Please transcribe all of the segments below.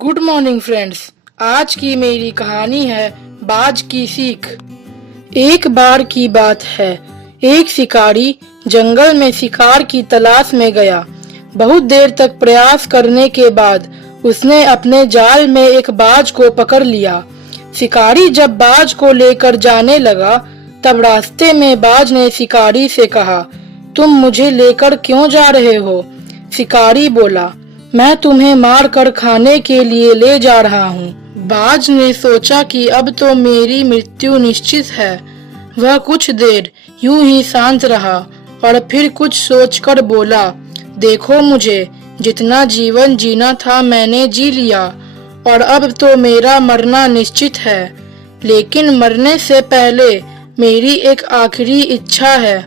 Good morning friends. आज की मेरी कहानी है बाज की सीख। एक बार की बात है, एक शिकारी जंगल में शिकार की तलाश में गया। बहुत देर तक प्रयास करने के बाद उसने अपने जाल में एक बाज को पकड़ लिया। शिकारी जब बाज को लेकर जाने लगा तब रास्ते में बाज ने शिकारी से कहा, तुम मुझे लेकर क्यों जा रहे हो? शिकारी बोला, मैं तुम्हें मार कर खाने के लिए ले जा रहा हूँ। बाज ने सोचा कि अब तो मेरी मृत्यु निश्चित है। वह कुछ देर यूं ही शांत रहा और फिर कुछ सोचकर बोला, देखो मुझे जितना जीवन जीना था मैंने जी लिया और अब तो मेरा मरना निश्चित है। लेकिन मरने से पहले मेरी एक आखिरी इच्छा है।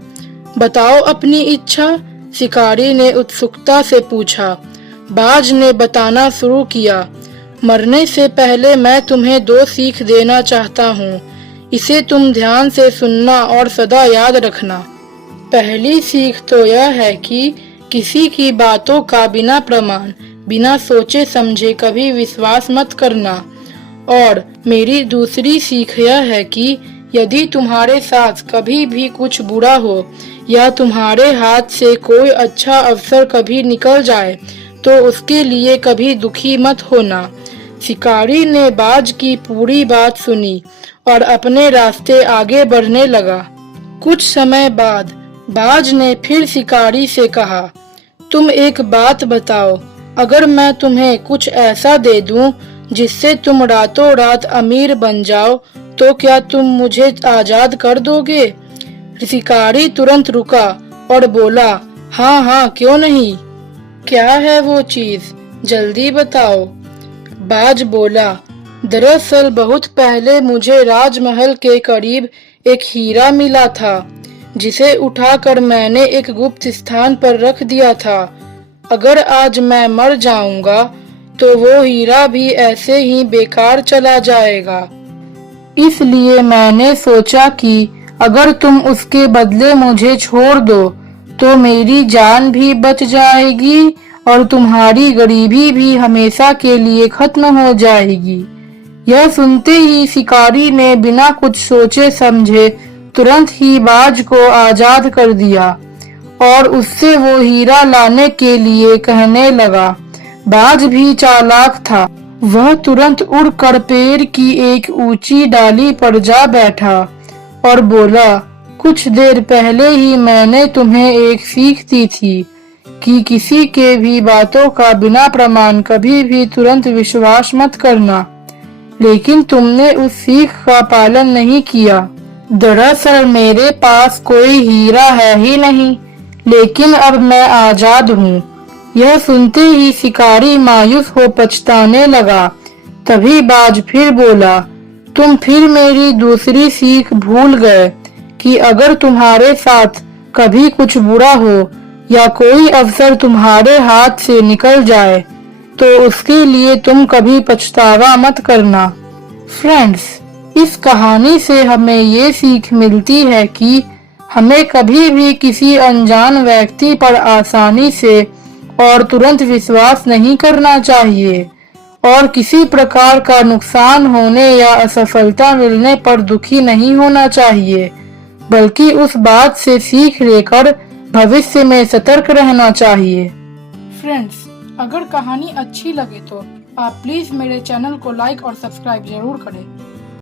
बताओ अपनी इच्छा? शिकारी ने उत्सुकता से पूछा। बाज ने बताना शुरू किया, मरने से पहले मैं तुम्हें 2 सीख देना चाहता हूँ। इसे तुम ध्यान से सुनना और सदा याद रखना। पहली सीख तो यह है कि किसी की बातों का बिना प्रमाण, बिना सोचे समझे कभी विश्वास मत करना। और मेरी दूसरी सीख यह है कि यदि तुम्हारे साथ कभी भी कुछ बुरा हो या तुम्हारे हाथ से कोई अच्छा अवसर कभी निकल जाए तो उसके लिए कभी दुखी मत होना। शिकारी ने बाज की पूरी बात सुनी और अपने रास्ते आगे बढ़ने लगा। कुछ समय बाद बाज ने फिर शिकारी से कहा, तुम एक बात बताओ, अगर मैं तुम्हें कुछ ऐसा दे दूं जिससे तुम रातों रात अमीर बन जाओ तो क्या तुम मुझे आजाद कर दोगे? शिकारी तुरंत रुका और बोला, हाँ हाँ, क्यों नहीं। क्या है वो चीज, जल्दी बताओ। बाज बोला, दरअसल बहुत पहले मुझे राजमहल के करीब एक हीरा मिला था जिसे उठाकर मैंने एक गुप्त स्थान पर रख दिया था। अगर आज मैं मर जाऊंगा तो वो हीरा भी ऐसे ही बेकार चला जाएगा। इसलिए मैंने सोचा कि अगर तुम उसके बदले मुझे छोड़ दो तो मेरी जान भी बच जाएगी और तुम्हारी गरीबी भी हमेशा के लिए खत्म हो जाएगी। यह सुनते ही शिकारी ने बिना कुछ सोचे समझे तुरंत ही बाज को आजाद कर दिया और उससे वो हीरा लाने के लिए कहने लगा। बाज भी चालाक था। वह तुरंत उड़कर पेड़ की एक ऊंची डाली पर जा बैठा और बोला, कुछ देर पहले ही मैंने तुम्हें एक सीख दी थी कि किसी के भी बातों का बिना प्रमाण कभी भी तुरंत विश्वास मत करना, लेकिन तुमने उस सीख का पालन नहीं किया। दरअसल मेरे पास कोई हीरा है ही नहीं, लेकिन अब मैं आजाद हूँ। यह सुनते ही शिकारी मायूस हो पछताने लगा। तभी बाज फिर बोला, तुम फिर मेरी दूसरी सीख भूल गए कि अगर तुम्हारे साथ कभी कुछ बुरा हो या कोई अवसर तुम्हारे हाथ से निकल जाए तो उसके लिए तुम कभी पछतावा मत करना। फ्रेंड्स, इस कहानी से हमें ये सीख मिलती है कि हमें कभी भी किसी अनजान व्यक्ति पर आसानी से और तुरंत विश्वास नहीं करना चाहिए और किसी प्रकार का नुकसान होने या असफलता मिलने पर दुखी नहीं होना चाहिए, बल्कि उस बात से सीख लेकर भविष्य में सतर्क रहना चाहिए। फ्रेंड्स, अगर कहानी अच्छी लगे तो आप प्लीज मेरे चैनल को लाइक और सब्सक्राइब जरूर करें।